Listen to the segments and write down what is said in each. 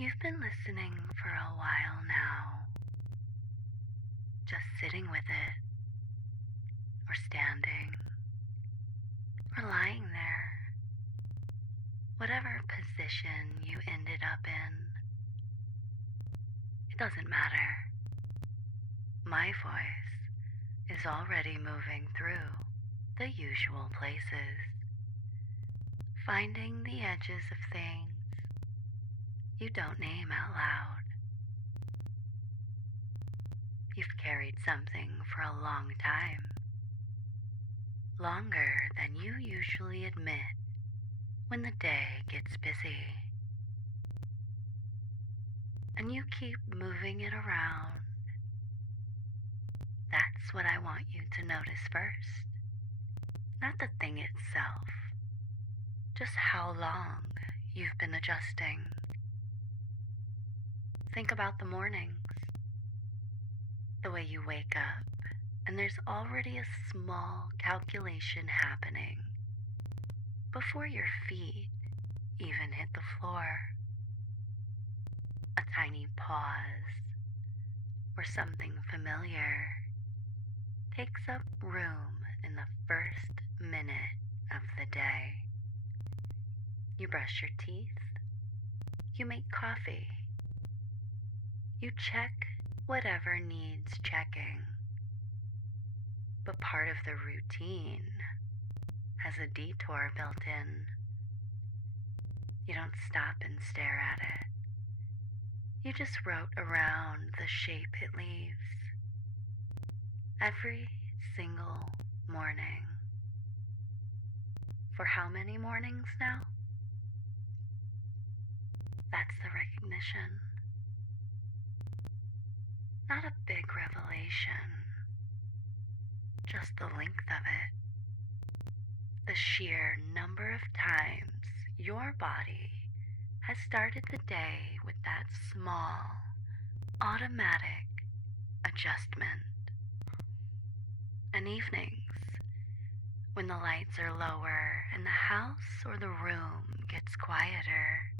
You've been listening for a while now, just sitting with it, or standing, or lying there. Whatever position you ended up in, it doesn't matter. My voice is already moving through the usual places, finding the edges of things you don't name out loud. You've carried something for a long time, longer than you usually admit when the day gets busy. And you keep moving it around. That's what I want you to notice first. Not the thing itself, just how long you've been adjusting. Think about the mornings, the way you wake up, and there's already a small calculation happening before your feet even hit the floor. A tiny pause where something familiar takes up room in the first minute of the day. You brush your teeth, you make coffee, you check whatever needs checking. But part of the routine has a detour built in. You don't stop and stare at it. You just rote around the shape it leaves. Every single morning. For how many mornings now? That's the recognition. Not a big revelation, just the length of it. The sheer number of times your body has started the day with that small, automatic adjustment. And evenings, when the lights are lower and the house or the room gets quieter,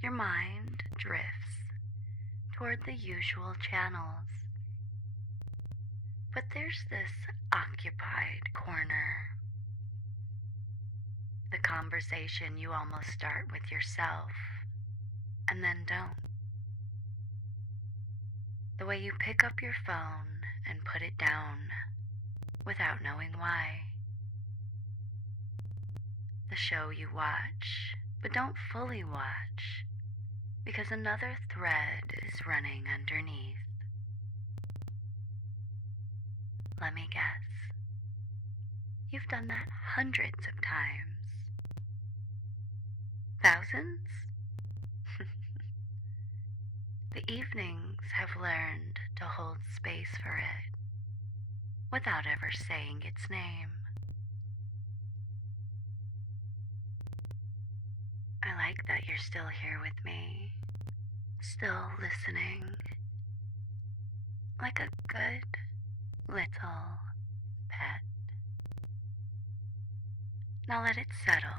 your mind drifts toward the usual channels. But there's this occupied corner. The conversation you almost start with yourself and then don't. The way you pick up your phone and put it down without knowing why. The show you watch but don't fully watch because another thread is running underneath. Let me guess. You've done that hundreds of times. Thousands? The evenings have learned to hold space for it without ever saying its name. I like that you're still here with me, still listening, like a good little pet. Now let it settle.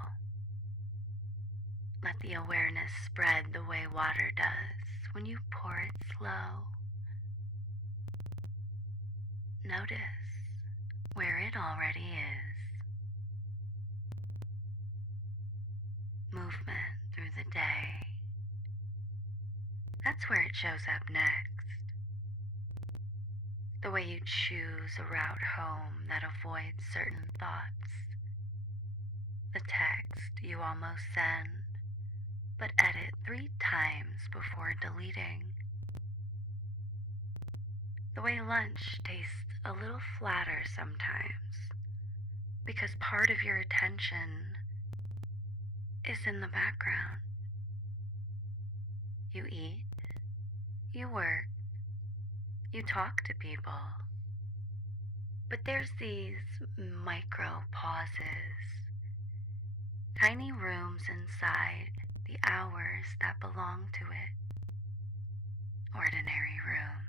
Let the awareness spread the way water does when you pour it slow. Notice where it already is. Movement through the day. That's where it shows up next. The way you choose a route home that avoids certain thoughts. The text you almost send, but edit 3 times before deleting. The way lunch tastes a little flatter sometimes, because part of your attention is in the background. You eat, you work, you talk to people, but there's these micro pauses, tiny rooms inside the hours that belong to it, ordinary rooms.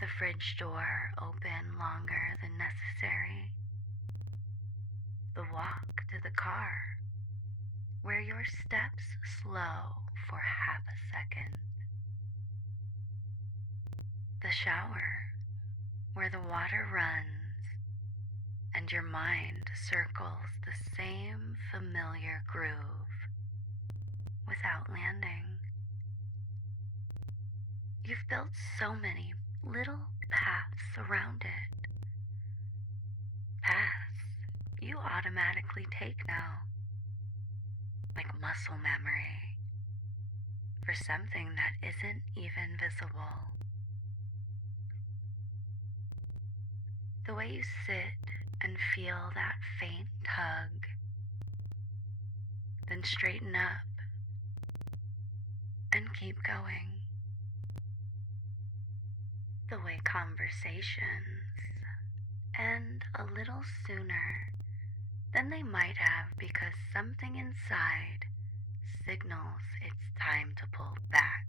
The fridge door open longer than necessary. The walk to the car, where your steps slow for half a second. The shower where the water runs and your mind circles the same familiar groove without landing. You've built so many little paths around it. Paths you automatically take now, like muscle memory, for something that isn't even visible. The way you sit and feel that faint tug, then straighten up and keep going. The way conversations end a little sooner than they might have because something inside signals it's time to pull back.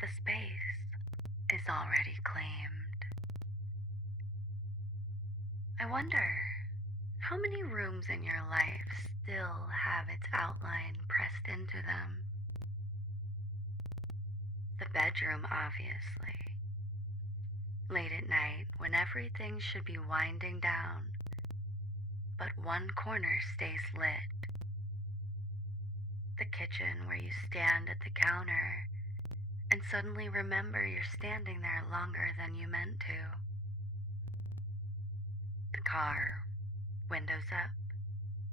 The space is already claimed. I wonder how many rooms in your life still have its outline pressed into them. The bedroom, obviously. Late at night when everything should be winding down, but one corner stays lit. The kitchen where you stand at the counter and suddenly remember you're standing there longer than you meant to. The car, windows up,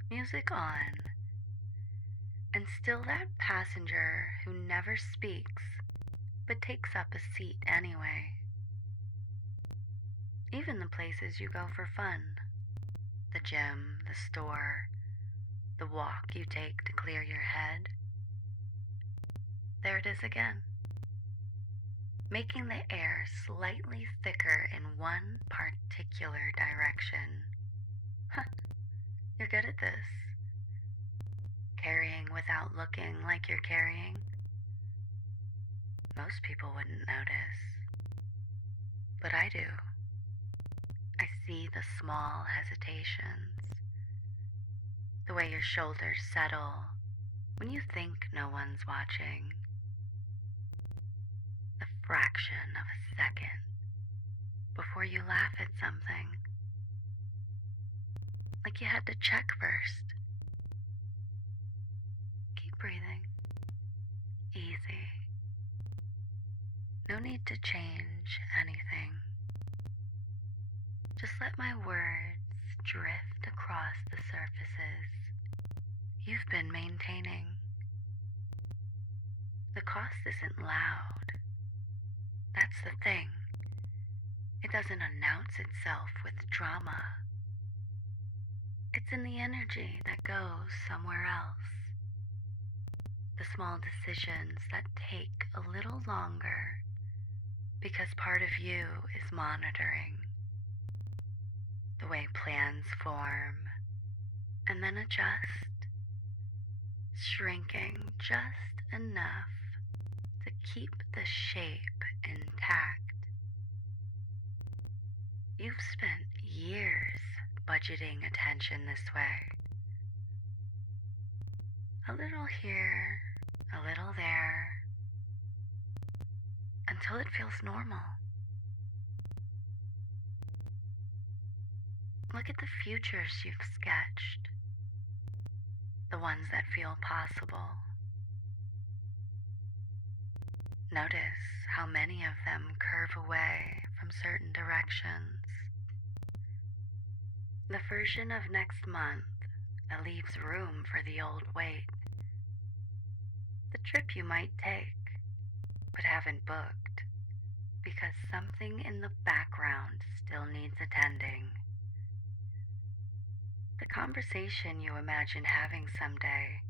music on, and still that passenger who never speaks but takes up a seat anyway. Even the places you go for fun, the gym, the store, the walk you take to clear your head, there it is again, making the air slightly thicker in one particular direction. You're good at this. Carrying without looking like you're carrying. Most people wouldn't notice, but I do. I see the small hesitations, the way your shoulders settle when you think no one's watching, the fraction of a second before you laugh at something, like you had to check first. Keep breathing. Easy. No need to change anything. Just let my words drift across the surfaces you've been maintaining. The cost isn't loud. That's the thing. It doesn't announce itself with drama. It's in the energy that goes somewhere else. The small decisions that take a little longer because part of you is monitoring. The way plans form and then adjust, shrinking just enough to keep the shape intact. You've spent years budgeting attention this way. A little here, a little there, until it feels normal. Look at the futures you've sketched, the ones that feel possible. Notice how many of them curve away from certain directions. The version of next month that leaves room for the old weight. The trip you might take, but haven't booked, because something in the background still needs attending. The conversation you imagine having someday,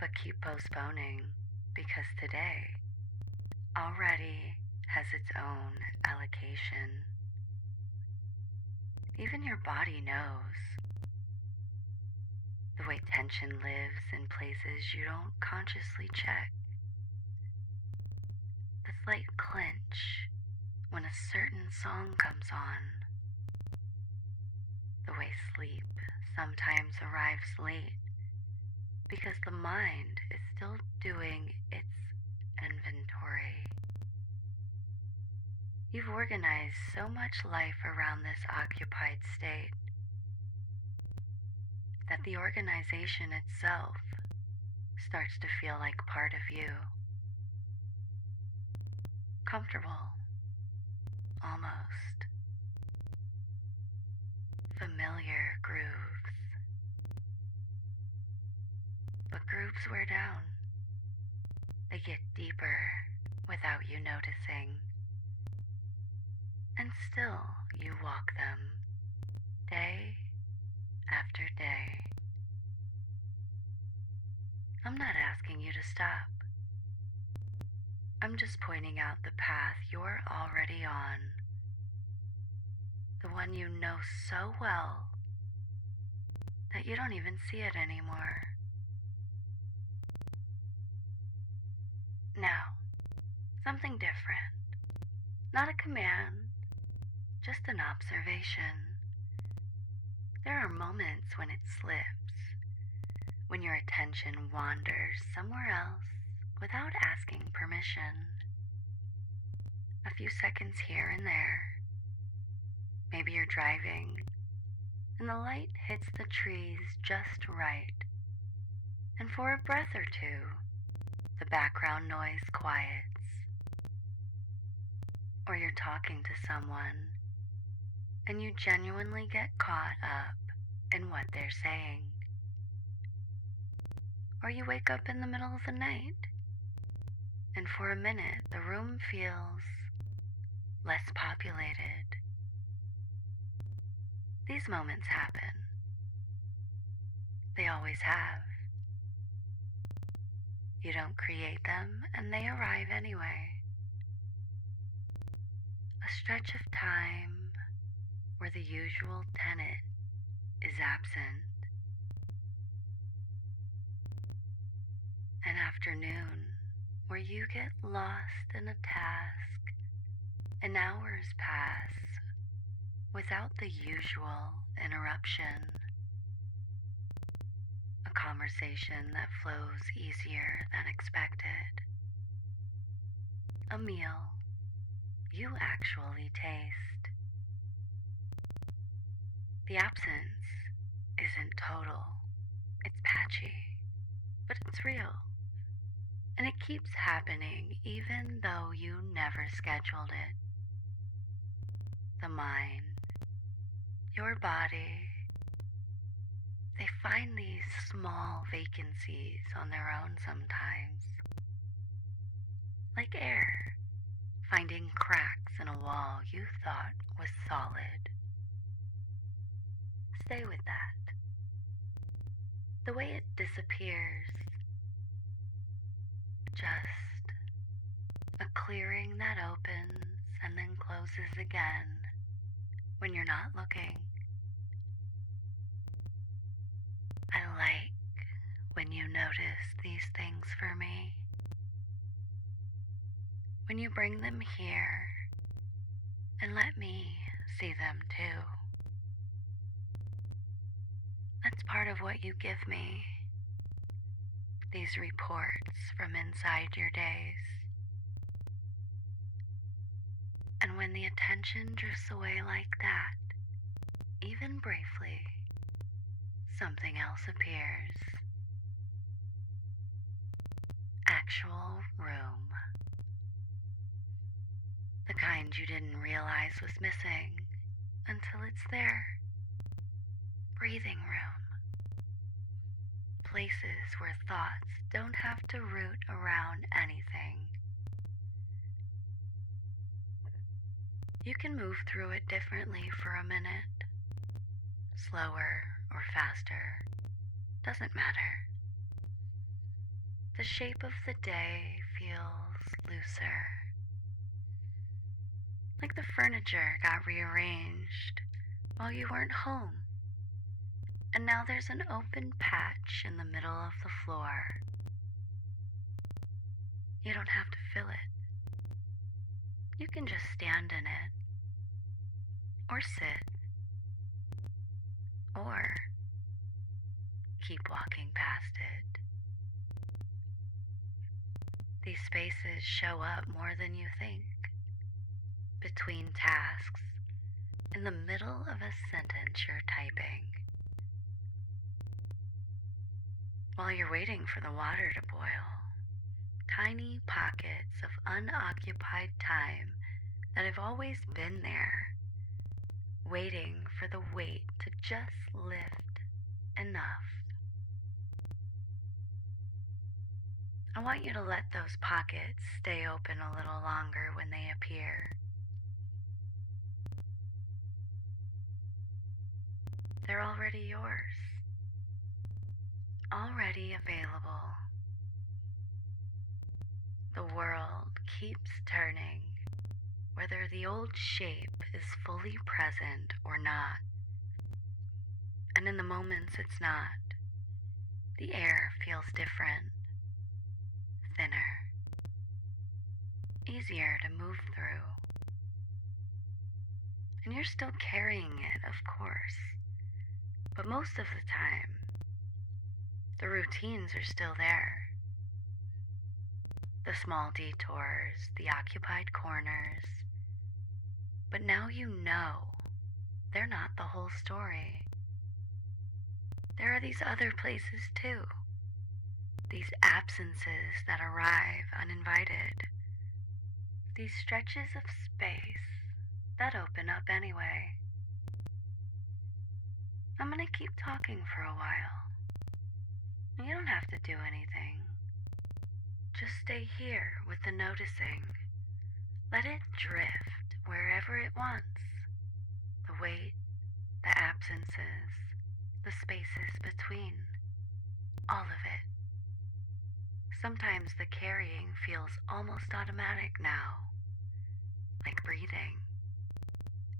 but keep postponing because today already has its own allocation. Even your body knows. The way tension lives in places you don't consciously check. The slight clench when a certain song comes on. the way sleep sometimes arrives late because the mind is still doing its inventory. You've organized so much life around this occupied state that the organization itself starts to feel like part of you. Comfortable, almost. Familiar grooves. But grooves wear down. They get deeper without you noticing. And still you walk them, day after day. I'm not asking you to stop. I'm just pointing out the path you're already on. The one you know so well that you don't even see it anymore. Now, something different. Not a command, just an observation. There are moments when it slips, when your attention wanders somewhere else without asking permission. A few seconds here and there. Maybe you're driving and the light hits the trees just right, and for a breath or two, the background noise quiets. Or you're talking to someone and you genuinely get caught up in what they're saying. Or you wake up in the middle of the night and for a minute the room feels less populated. These moments happen. They always have. You don't create them and they arrive anyway. A stretch of time where the usual tenet is absent. An afternoon where you get lost in a task and hours pass without the usual interruption. A conversation that flows easier than expected. A meal you actually taste. The absence isn't total, it's patchy, but it's real. And it keeps happening even though you never scheduled it. The mind, your body, they find these small vacancies on their own sometimes. Like air, finding cracks in a wall you thought was solid. Stay with that. The way it disappears. Just a clearing that opens and then closes again when you're not looking. I like when you notice these things for me. When you bring them here and let me see them too. That's part of what you give me. These reports from inside your days. And when the attention drifts away like that, even briefly, something else appears. Actual room. The kind you didn't realize was missing until it's there. Breathing room. Places where thoughts don't have to root around anything. You can move through it differently for a minute. Slower or faster. Doesn't matter. The shape of the day feels looser. Like the furniture got rearranged while you weren't home. And now there's an open patch in the middle of the floor. You don't have to fill it. You can just stand in it. Or sit. or keep walking past it. These spaces show up more than you think, between tasks, in the middle of a sentence you're typing, while you're waiting for the water to boil. Tiny pockets of unoccupied time that have always been there, waiting for the weight to just lift enough. I want you to let those pockets stay open a little longer when they appear. They're already yours, already available. The world keeps turning, whether the old shape is fully present or not. And in the moments it's not, the air feels different, thinner, easier to move through. And you're still carrying it, of course, but most of the time, the routines are still there. The small detours, the occupied corners. But now you know they're not the whole story. There are these other places too. These absences that arrive uninvited. These stretches of space that open up anyway. I'm gonna keep talking for a while. You don't have to do anything. Just stay here with the noticing. Let it drift wherever it wants. The weight, the absences, the spaces between. All of it. Sometimes the carrying feels almost automatic now. Like breathing.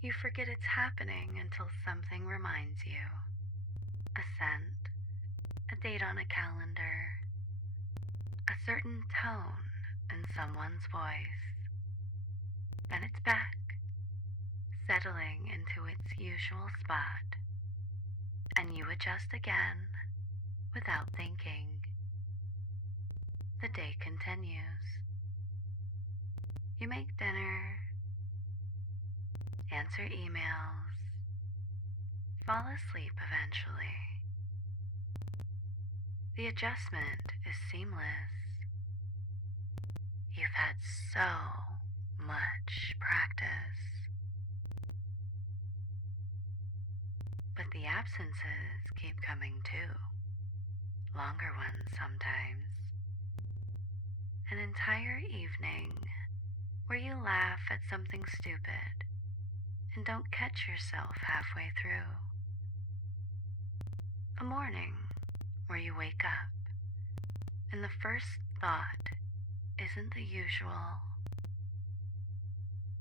You forget it's happening until something reminds you. A scent, a date on a calendar, a certain tone in someone's voice. Then it's back, settling into its usual spot, and you adjust again without thinking. The day continues. You make dinner, answer emails, fall asleep eventually. The adjustment is seamless. You've had so much practice. But the absences keep coming too. Longer ones sometimes. An entire evening where you laugh at something stupid and don't catch yourself halfway through. A morning where you wake up and the first thought isn't the usual.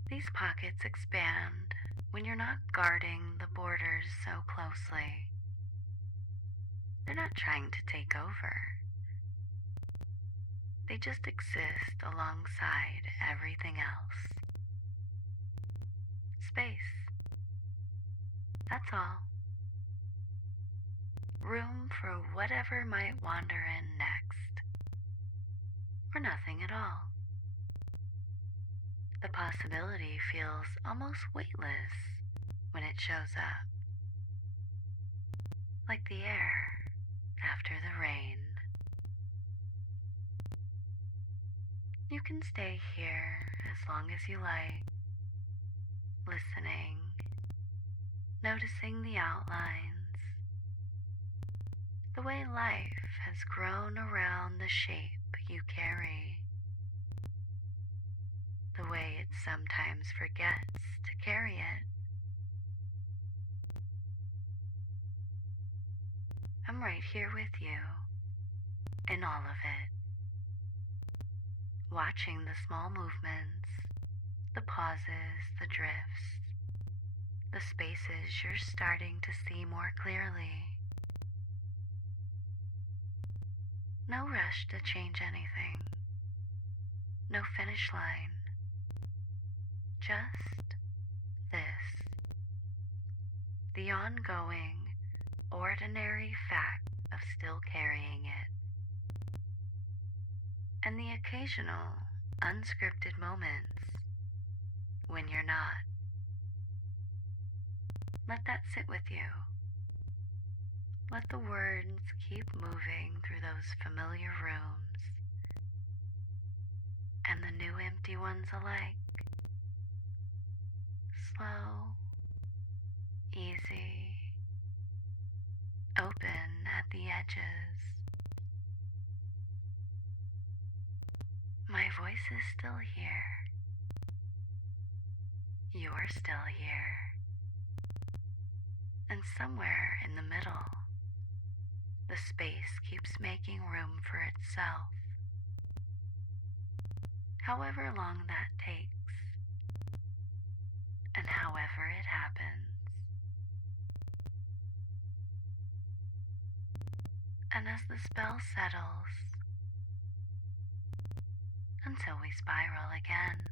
These pockets expand when you're not guarding the borders so closely. They're not trying to take over. They just exist alongside everything else. Space. That's all. Room for whatever might wander in next. Or nothing at all. The possibility feels almost weightless when it shows up. Like the air after the rain. You can stay here as long as you like, listening, noticing the outlines, the way life has grown around the shape you carry, the way it sometimes forgets to carry it. I'm right here with you, in all of it. Watching the small movements, the pauses, the drifts, the spaces you're starting to see more clearly. No rush to change anything. No finish line. Just this. The ongoing, ordinary fact of still carrying it, and the occasional unscripted moments when you're not. Let that sit with you. Let the words keep moving through those familiar rooms and the new empty ones alike. Slow, easy, open at the edges. My voice is still here. You're still here. And somewhere in the middle, the space keeps making room for itself, however long that takes, and however it happens. And as the spell settles, until we spiral again,